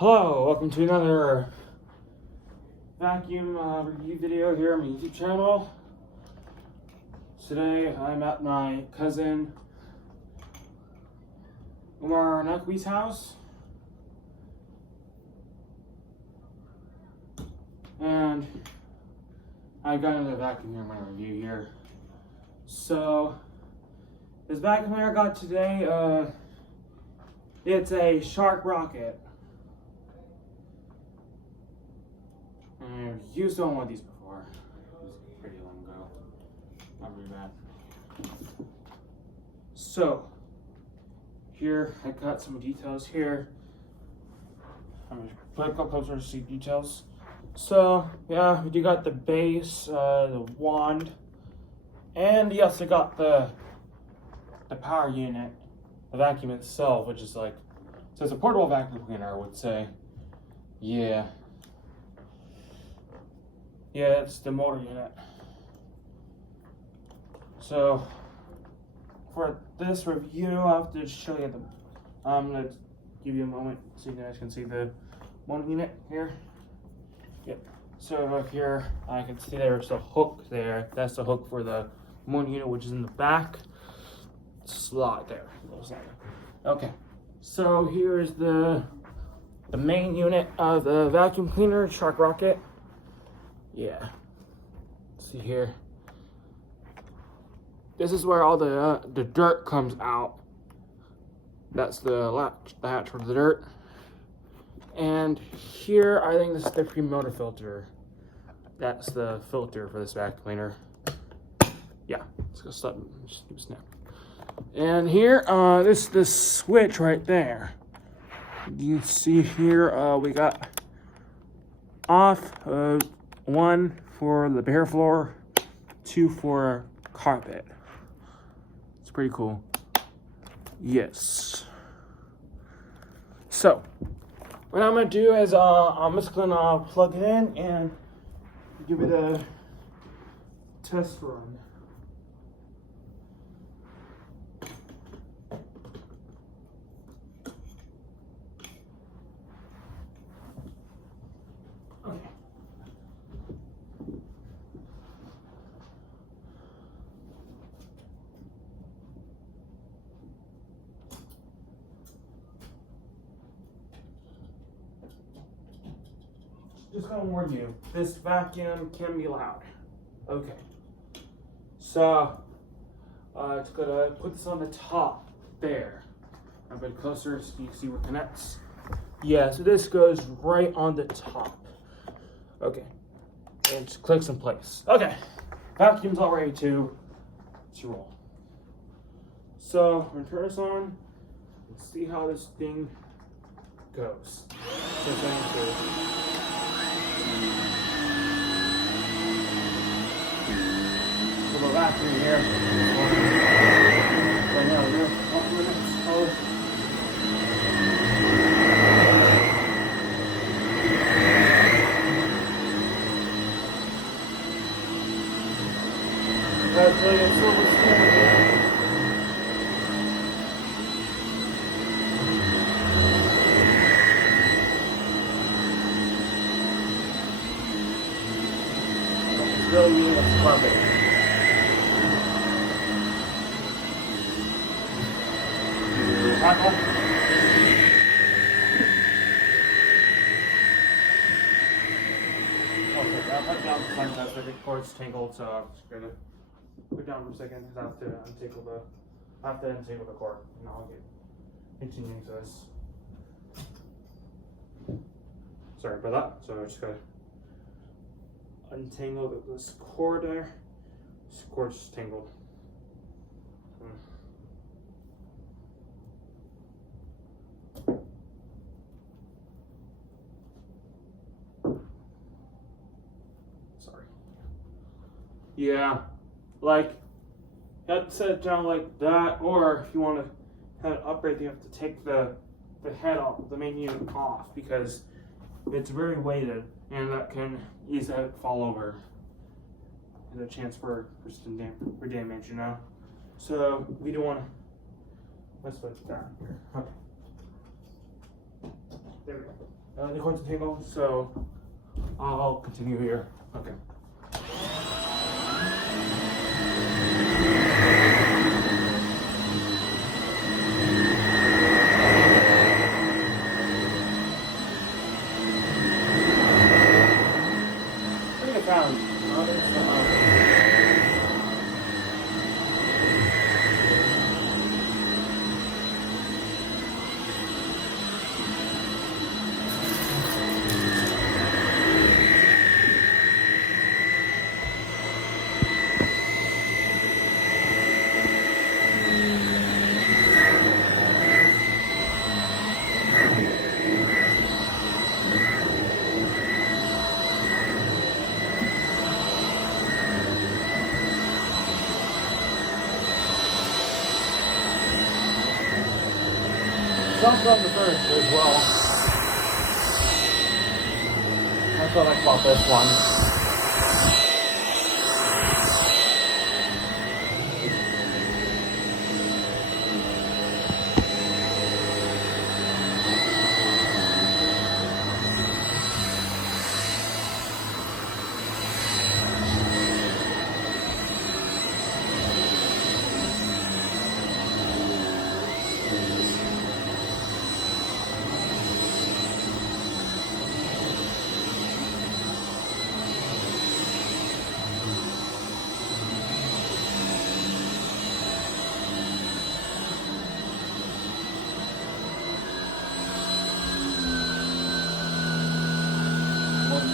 Hello, welcome to another vacuum review video here on my YouTube channel. Today I'm at my cousin Amara Navqi's house, and I got another vacuum here in my review here. So this vacuum I got today, it's a Shark Rocket. I've used on one of these before. It was pretty long ago. Not very bad. So, here I got some details here. I'm going to put a couple closer to see details. So, yeah, we do got the base, the wand, and we also got the power unit, the vacuum itself, which is like, so it's a portable vacuum cleaner, I would say. Yeah. Yeah, it's the motor unit. So, for this review, I'll have to show you the, I'm going to give you a moment so you guys can see the motor unit here. Yep. So here, I can see there's a hook there. That's the hook for the motor unit, which is in the back. Slide there. Okay. So here's the main unit of the vacuum cleaner, Shark Rocket. Yeah, see here, this is where all the dirt comes out. That's the hatch for the dirt. And here, I think this is the pre-motor filter. That's the filter for this vacuum cleaner. Yeah, let's go snap. And here, this switch right there. You see here, we got off, 1 for the bare floor, 2 for carpet. It's pretty cool. Yes. So, what I'm gonna do is I'm just gonna plug it in and give it a test run. Just gonna warn you, this vacuum can be loud. Okay. So, it's gonna put this on the top there. A bit closer so you can see where it connects. Yeah, so this goes right on the top. Okay. And just clicks in place. Okay. Vacuum's all ready to roll. So, I'm gonna turn this on and see how this thing goes. So, thank you. Go back through here. Right now, we're couple minutes. That's really a silver spoon here. It's really mean it's carpet. Okay, I'll put down the sun test. The cord's tangled, so I'm just gonna put it down for a second. I have to untangle the cord, and I'll get continuing to this. Sorry about that. So I just gotta untangle this cord there. This cord's tangled. Sorry. Yeah, like, you have to set it down like that, or if you want to have it upright, you have to take the head off, the main unit off, because it's very weighted, and that can easily fall over. There's a chance for damage, you know? So, we don't want to, let's put that here. Okay. There we go. according to the table, so I'll continue here. Okay. I think I found. Jumped on the furniture as well. That's what I like about this one.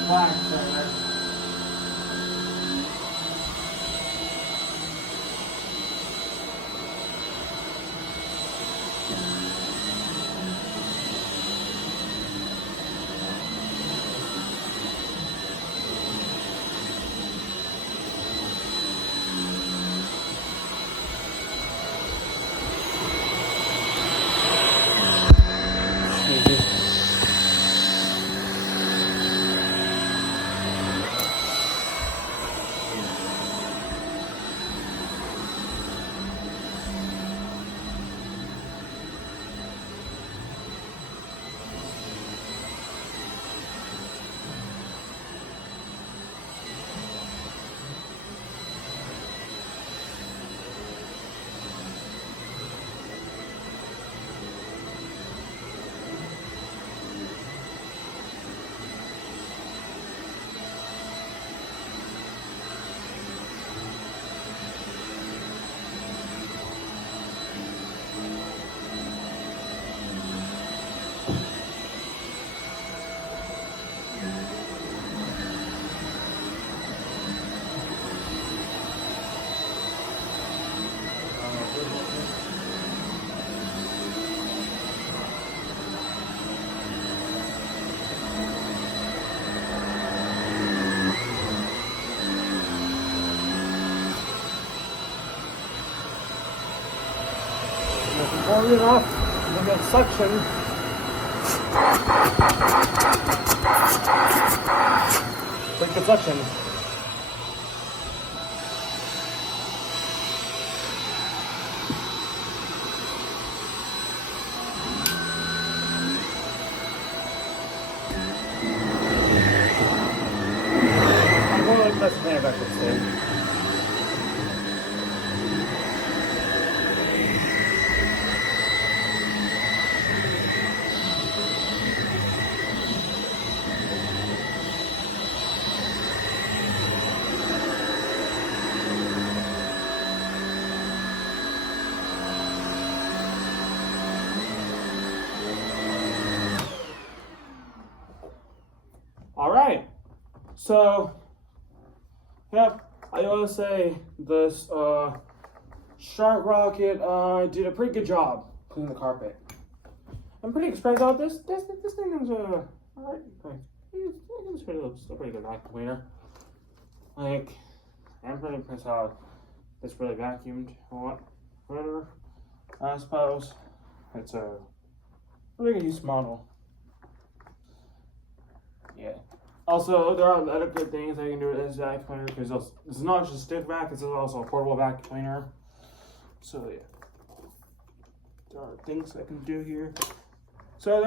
Black center. Warm it off, and then suction. Like the suction. I'm more like that's the thing I could say. Alright, so, yeah, I gotta say, this Shark Rocket did a pretty good job cleaning the carpet. I'm pretty expressed out this thing is alright, it's still pretty good vacuum cleaner. Like, I'm pretty impressed how this really vacuumed or whatever. I suppose it's a really good use model. Yeah. Also, there are other good things I can do with this vacuum cleaner because it's not just a stick vac, it's also a portable vacuum cleaner. So yeah, there are things I can do here. So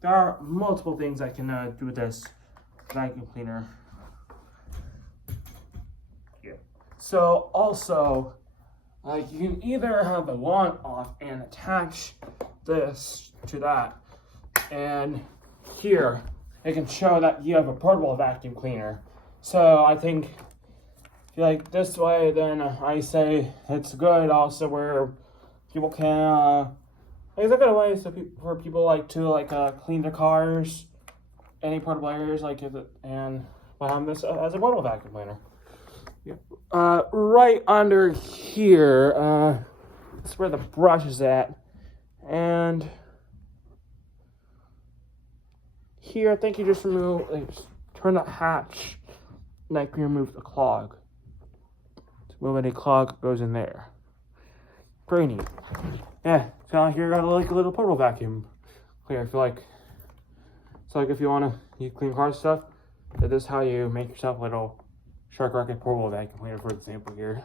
there are multiple things I can do with this vacuum cleaner. Yeah. So also, like, you can either have the wand off and attach this to that, and here it can show that you have a portable vacuum cleaner. So I think if you like this way, then I say it's good. Also, where people can it's a good way for people like to clean their cars, any portable areas and by having this as a portable vacuum cleaner. Yep. Right under here, that's where the brush is at, and here I think you just turn that hatch, and I can remove the clog. To move any clog goes in there. Pretty neat. Yeah, so here you got like a little portable vacuum cleaner. If you like, so like if you want to clean car stuff, this is how you make yourself a little Shark Rocket portable vacuum cleaner, for example here.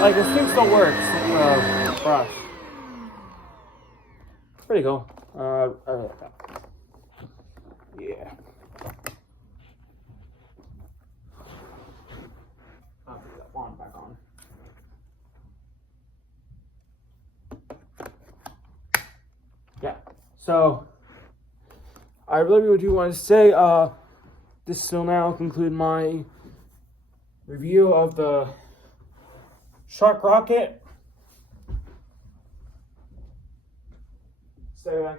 Like this thing still works. Brush. Pretty cool. I really like that. Yeah. I'll put that wand back on. Yeah. So I really do want to say this will now conclude my review of the Shark Rocket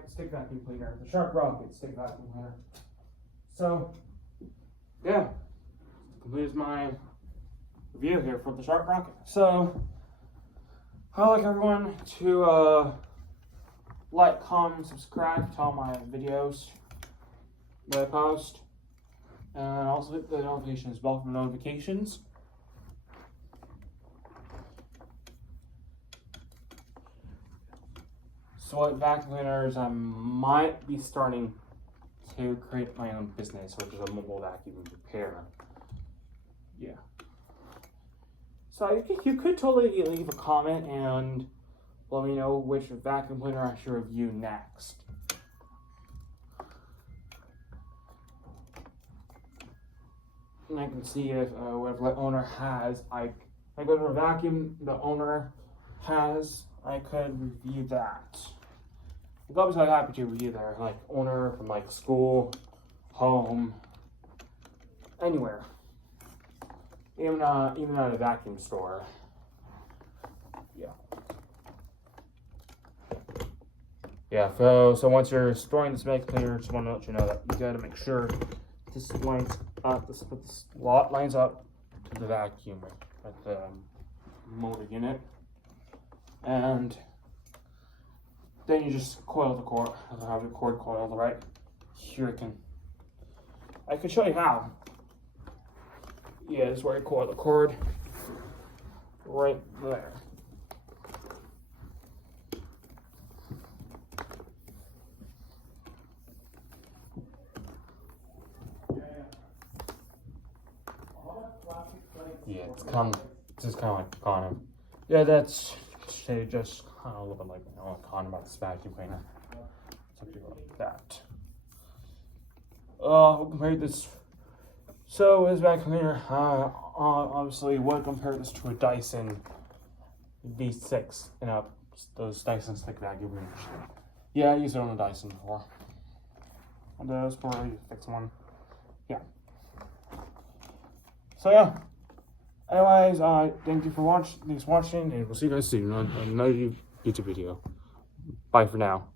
stick vacuum cleaner. The Shark Rocket stick vacuum cleaner. So, yeah, concludes my review here for the Shark Rocket. So, I'd like everyone to like, comment, subscribe to all my videos that I post. And also hit the notifications bell for notifications. So what vacuum cleaners, I might be starting to create my own business, which is a mobile vacuum repair. Yeah. So you could totally leave a comment and let me know which vacuum cleaner I should review next. And I can see if whatever the owner has, whatever vacuum the owner has, I could review that. I'm obviously happy to review their owner from school, home, anywhere, even at a vacuum store. Yeah. Yeah. So once you're storing this vacuum cleaner, just want to let you know that you got to make sure this lines up. This lot lines up to the vacuum at the motor unit, and then you just coil the cord. Have the cord coiled right here. I can show you how. Yeah, this is where you coil the cord. Right there. Yeah, it's kind of. Yeah, that's just kind of a little bit like about this vacuum cleaner. Something like that. Compare this. So this vacuum cleaner, obviously would compare this to a Dyson V6, those Dyson stick vacuum cleaners. Yeah, I used it on a Dyson before. That was probably a fixed one. Yeah. So yeah. Anyways, thank you for watching, and we'll see you guys soon on another YouTube video. Bye for now.